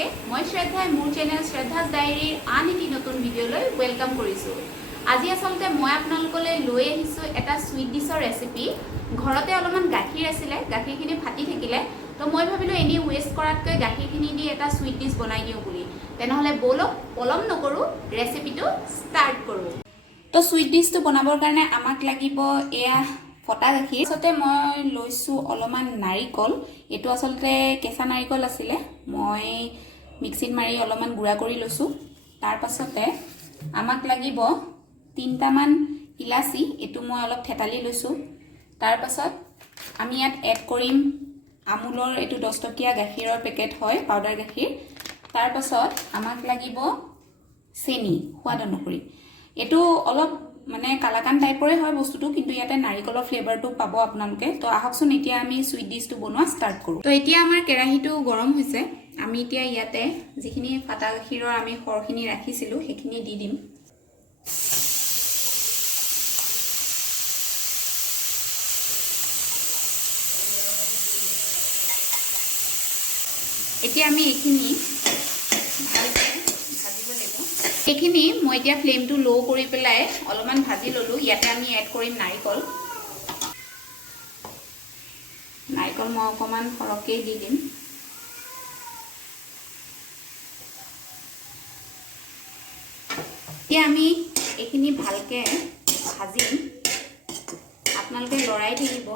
সকলকে মই শ্ৰদ্ধাই মোৰ চেনেল শ্ৰদ্ধাস ডায়েৰীৰ আন এটি নতুন ভিডিঅ'লৈ ওয়েলকাম কৰিছো। আজি আসলতে মই আপোনালোকলৈ লৈ আহিছো এটা সুইট ডিশৰ ৰেচিপি। ঘৰতে অলপমান গাখীৰ আছিল, গাখীৰখিনি ফাটি থাকিলে, তো মই ভাবিলো এনে ওয়েষ্ট কৰাতকৈ গাখীৰখিনি দি এটা সুইট ডিশ বনাই দিও বুলি। তেনেহলে বলক পলম নকৰো ৰেচিপিটো ষ্টাৰ্ট কৰো। তো সুইট ডিশটো বনাবৰ কাৰণে আমাক লাগিব এয়া ফটা গাখীৰ। আসলতে মই লৈছো অলপমান নাৰিকল। এটো আসলতে কেঁচা নাৰিকল আছিলে, মই মিক্সিত মাৰি অলপমান গুড়া কৰি লৈছো। তাৰ পাছতে আমাক লাগিব 3টা মান ইলাচি, এটো মই অলপ থেতালি লৈছো। তাৰ পাছত আমি ইয়াত এড কৰিম আমুলৰ এটো 10 টকীয়া গাখীৰৰ পেকেট হয়, পাউডাৰ গাখীৰ। তাৰ পাছত আমাক লাগিব চেনি সোৱাদ অনুসৰি। এটো অলপ মানে কালাকান টাইপৰে হয় বস্তুটো, কিন্তু ইয়াতে নাৰিকলৰ ফ্লেভাৰটো পাব আপোনালোকে। তো আহকচোন এতিয়া আমি সুইট ডিশটো বনোৱা ষ্টাৰ্ট কৰো। তো এতিয়া আমাৰ কেৰাহীটো গৰম হৈছে। আমি এতিয়া ইয়াতে যিখিনি ফাটা গাখীৰৰ আমি খৰখিনি ৰাখিছিলো সেইখিনি দি দিম। এতিয়া আমি এইখিনি ভালকে ভাজিব লাগিব। এইখিনি মই এতিয়া ফ্লেমটো লো কৰি পেলাই অলপমান ভাজি ললো। ইয়াতে আমি এড কৰিম নাৰিকল। নাৰিকল মই অকমান সৰহকৈ দি দিম। এতিয়া আমি এইখিনি ভালকে ভাজিম। আপোনালোকে লৰাই থাকিব,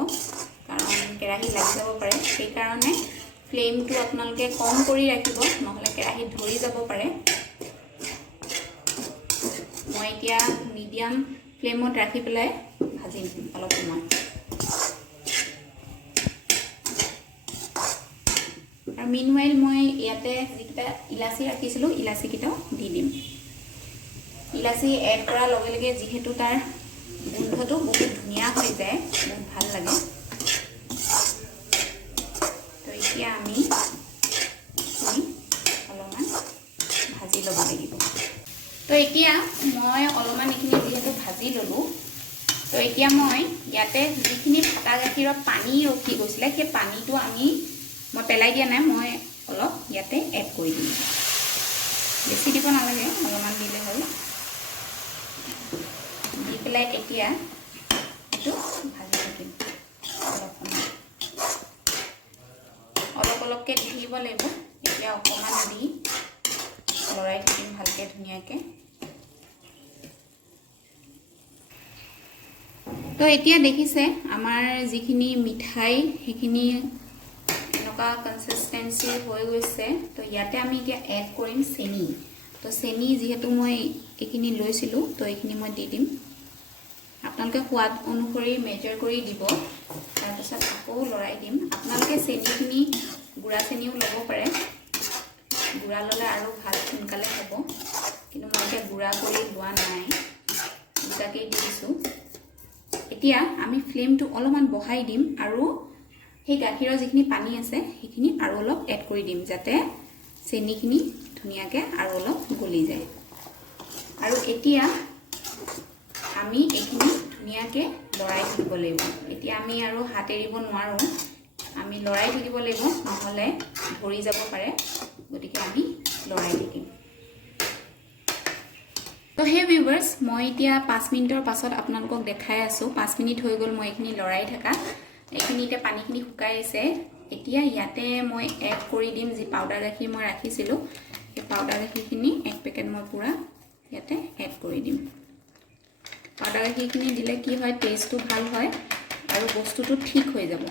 কাৰণ কেৰাহী লাগি যাব পাৰে। সেইকাৰণে ফ্লেমটো আপোনালোকে কম কৰি ৰাখিব, নহলে কেৰাহীত ধৰি যাব পাৰে। মই এতিয়া মিডিয়াম ফ্লেমত ৰাখি পেলাই ভাজিম অলপ সময়। আৰু মিনৱাইল মই ইয়াতে যিকেইটা ইলাচি ৰাখিছিলো ইলাচি কেইটাও দি দিম। ইলাচি এড কৰাৰ লগে লগে যিহেতু তাৰ গোন্ধটো বহুত ধুনীয়া হৈ যায়, বহুত ভাল লাগে। তো এতিয়া আমি অলপমান ভাজি ল'ব লাগিব। তো এতিয়া মই অলপমান এইখিনি যিহেতু ভাজি ল'লো, তো এতিয়া মই ইয়াতে যিখিনি ফাটা গাখীৰৰ পানী ৰখি গৈছিলে সেই পানীটো মই পেলাই দিয়া নাই, মই অলপ ইয়াতে এড কৰি দিম। বেছি দিব নালাগে, অলপমান দিলে হ'ল। দি পেলাই এতিয়া এইটো ভাজি থাকিম অলপ সময়। অলপ অলপকৈ দি থাকিব লাগিব। এতিয়া অকণমান দি লৰাই থাকিম ভালকৈ ধুনীয়াকৈ। তো এতিয়া দেখিছে আমাৰ যিখিনি মিঠাই সেইখিনি এনেকুৱা কনসিস্টেন্সি হৈ গৈছে। তো ইয়াতে আমি এতিয়া এড কৰিম চেনি। তো চেনি যিহেতু মই এইখিনি লৈছিলো, তো এইখিনি মই দি দিম। আপোনালোকে সোৱাদ অনুসৰি মেজাৰ কৰি দিব। তাৰপিছত আকৌ লৰাই দিম। আপোনালোকে চেনিখিনি গুড়া চেনিও ল'ব পাৰে, গুড়া ল'লে আৰু ভাল সোনকালে হ'ব, কিন্তু মই এতিয়া গুড়া কৰি লোৱা নাই, দুটাকেই দি দিছোঁ। এতিয়া আমি ফ্লেমটো অলপমান বঢ়াই দিম আৰু সেই গাখীৰৰ যিখিনি পানী আছে সেইখিনি আৰু অলপ এড কৰি দিম, যাতে চেনিখিনি ধুনীয়াকৈ আৰু অলপ গলি যায়। আৰু এতিয়া আমি এইখিনি ধুনীয়াকৈ লৰাই থাকিব লাগিব। এতিয়া আমি আৰু হাত এৰিব নোৱাৰোঁ, আমি লৰাই থাকিব লাগিব, নহ'লে ধৰি যাব পাৰে। গতিকে আমি লৰাই থাকিম। তো হে ভিউৱাৰ্ছ, মই এতিয়া 5 মিনিটৰ পাছত আপোনালোকক দেখাই আছোঁ। 5 মিনিট হৈ গ'ল মই এইখিনি লৰাই থকা। এইখিনি এতিয়া পানীখিনি শুকাই আছে। এতিয়া ইয়াতে মই এড কৰি দিম যি পাউডাৰ গাখীৰ মই ৰাখিছিলোঁ, সেই পাউডাৰ গাখীৰখিনি 1 পেকেট মই পূৰা ইয়াতে এড কৰি দিম। পাউডাৰ গাখীৰখিনি দিলে কি হয়, টেষ্টটো ভাল হয় আৰু বস্তুটো ঠিক হৈ যাব।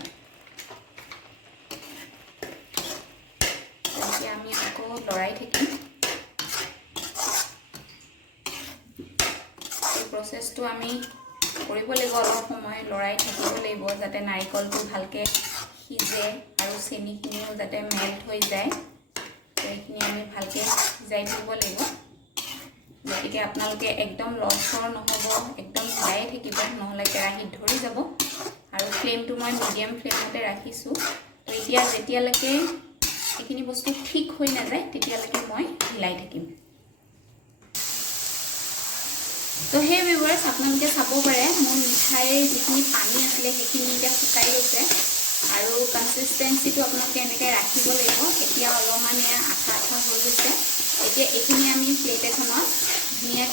এতিয়া আমি আকৌ লৰাই থাকিম। এই প্ৰচেছটো আমি কৰিব লাগিব, অলপ সময় লৰাই থাকিব লাগিব, যাতে নাৰিকলটো ভালকৈ সিজে আৰু চেনিখিনিও যাতে মেল্ট হৈ যায়। তো এইখিনি আমি ভালকৈ সিজাই থাকিব লাগিব। গতিকে আপোনালোকে একদম লৰচৰ নহ'ব, একদম হিলাই থাকিব, নহ'লে কেৰাহীত ধৰি যাব। আৰু ফ্লেমটো মই মিডিয়াম ফ্লেমতে ৰাখিছোঁ। তো এতিয়া যেতিয়ালৈকে এইখিনি বস্তু ঠিক হৈ নাযায় তেতিয়ালৈকে মই হিলাই থাকিম। তো হে ভিউৱাৰ্ছ, আপোনালোকে চাব পাৰে মোৰ মিঠাইৰ যিখিনি পানী আছিলে সেইখিনি এতিয়া শুকাই গৈছে আৰু কনসিস্টেন্সিটো আপোনালোকে এনেকৈ ৰাখিব লাগিব। এতিয়া অলপমান আঠা আঠা হৈ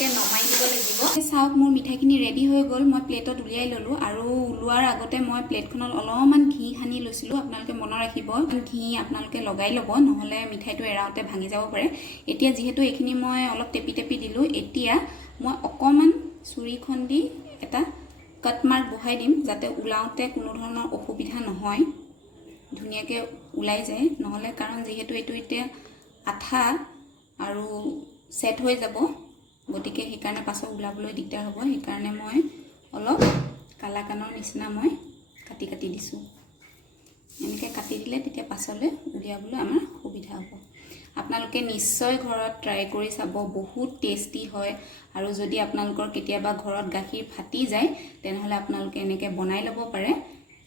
ধুনীয়াকৈ নমাই দিব লাগিব। চাওক মোৰ মিঠাইখিনি ৰেডি হৈ গ'ল। মই প্লেটত উলিয়াই ল'লোঁ আৰু ওলোৱাৰ আগতে মই প্লেটখনত অলপমান ঘি সানি লৈছিলোঁ। আপোনালোকে মনত ৰাখিব, ঘি আপোনালোকে লগাই ল'ব, নহ'লে মিঠাইটো এৰাওঁতে ভাঙি যাব পাৰে। এতিয়া যিহেতু এইখিনি মই অলপ টেপি টেপি দিলোঁ, এতিয়া মই অকণমান চুৰিখন দি এটা কাট মাৰ্ক বহাই দিম, যাতে ওলাওঁতে কোনো ধৰণৰ অসুবিধা নহয়, ধুনীয়াকৈ ওলাই যায়। নহ'লে কাৰণ যিহেতু এইটো এতিয়া আঠা আৰু সেট হৈ যাব, গতিকে সেইকাৰণে পাছত ওলাবলৈ দিগদাৰ হ'ব। সেইকাৰণে মই অলপ কালাকানৰ নিচিনা মই কাটি কাটি দিছোঁ। এনেকৈ কাটি দিলে তেতিয়া পাছলৈ উলিয়াবলৈ আমাৰ সুবিধা হ'ব। আপোনালোকে নিশ্চয় ঘৰত ট্ৰাই কৰি চাব, বহুত টেষ্টি হয়। আৰু যদি আপোনালোকৰ কেতিয়াবা ঘৰত গাখীৰ ফাটি যায়, তেনেহ'লে আপোনালোকে এনেকৈ বনাই ল'ব পাৰে।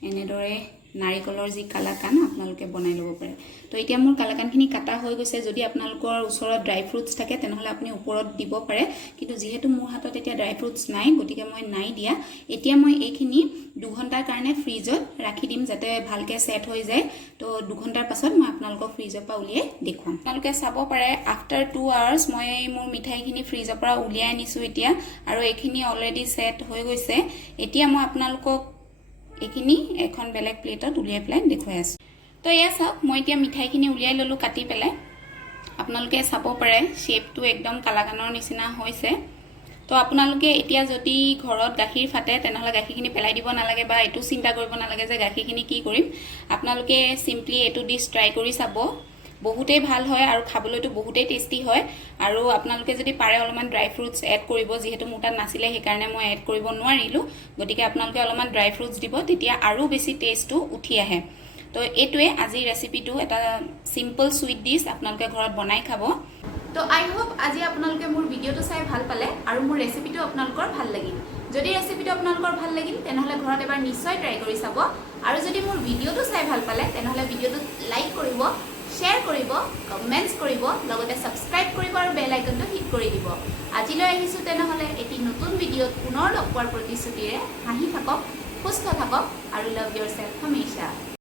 এনেদৰে নাৰিকলৰ যি কালাকান আপোনালোকে বনাই ল'ব পাৰে। তো এতিয়া মোৰ কালাকানখিনি কাটা হৈ গৈছে। যদি আপোনালোকৰ ওচৰত ড্ৰাই ফ্ৰুটছ থাকে তেনেহ'লে আপুনি ওপৰত দিব পাৰে, কিন্তু যিহেতু মোৰ হাতত এতিয়া ড্ৰাই ফ্ৰুটছ নাই, গতিকে মই নাই দিয়া। এতিয়া মই এইখিনি 2 ঘণ্টাৰ কাৰণে ফ্ৰিজত ৰাখি দিম, যাতে ভালকৈ ছেট হৈ যায়। তো 2 ঘণ্টাৰ পাছত মই আপোনালোকক ফ্ৰিজৰ পৰা উলিয়াই দেখুৱাম। আপোনালোকে চাব পাৰে আফটাৰ 2 আৱাৰ্ছ মই মোৰ মিঠাইখিনি ফ্ৰিজৰ পৰা উলিয়াই আনিছোঁ এতিয়া, আৰু এইখিনি অলৰেডি ছেট হৈ গৈছে। এতিয়া মই আপোনালোকক এইখিনি এখন বেলেগ প্লেটত উলিয়াই পেলাই দেখুৱাই আছোঁ। তো এয়া চাওক, মই এতিয়া মিঠাইখিনি উলিয়াই ল'লোঁ কাটি পেলাই। আপোনালোকে চাব পাৰে শ্বেপটো একদম কালাকানৰ নিচিনা হৈছে। তো আপোনালোকে এতিয়া যদি ঘৰত গাখীৰ ফাটে তেনেহ'লে গাখীৰখিনি পেলাই দিব নালাগে, বা এইটো চিন্তা কৰিব নালাগে যে গাখীৰখিনি কি কৰিম। আপোনালোকে চিম্পলি এইটো ডিছ ট্ৰাই কৰি চাব, বহুতেই ভাল হয় আৰু খাবলৈতো বহুতেই টেষ্টি হয়। আৰু আপোনালোকে যদি পাৰে অলপমান ড্ৰাই ফ্ৰুটছ এড কৰিব, যিহেতু মোৰ তাত নাছিলে সেইকাৰণে মই এড কৰিব নোৱাৰিলোঁ। গতিকে আপোনালোকে অলপমান ড্ৰাই ফ্ৰুটছ দিব, তেতিয়া আৰু বেছি টেষ্টটো উঠি আহে। তো এইটোৱে আজিৰ ৰেচিপিটো, এটা চিম্পল চুইট ডিছ আপোনালোকে ঘৰত বনাই খাব। তো আই হোপ আজি আপোনালোকে মোৰ ভিডিঅ'টো চাই ভাল পালে আৰু মোৰ ৰেচিপিটো আপোনালোকৰ ভাল লাগিল। যদি ৰেচিপিটো আপোনালোকৰ ভাল লাগিল তেনেহ'লে ঘৰত এবাৰ নিশ্চয় ট্ৰাই কৰি চাব। আৰু যদি মোৰ ভিডিঅ'টো চাই ভাল পালে তেনেহ'লে ভিডিঅ'টো লাইক কৰিব, শ্বেয়াৰ কৰিব, কমেণ্টছ কৰিব, লগতে ছাবস্ক্ৰাইব কৰিব আৰু বেল আইকনটো হিট কৰি দিব। আজিলৈ আহিছোঁ তেনেহ'লে এটি নতুন ভিডিঅ'ত পুনৰ লগ পোৱাৰ প্ৰতিশ্ৰুতিৰে। হাঁহি থাকক, সুস্থ থাকক আৰু লাভ ইয়ৰ চেল্ফ হামেশা।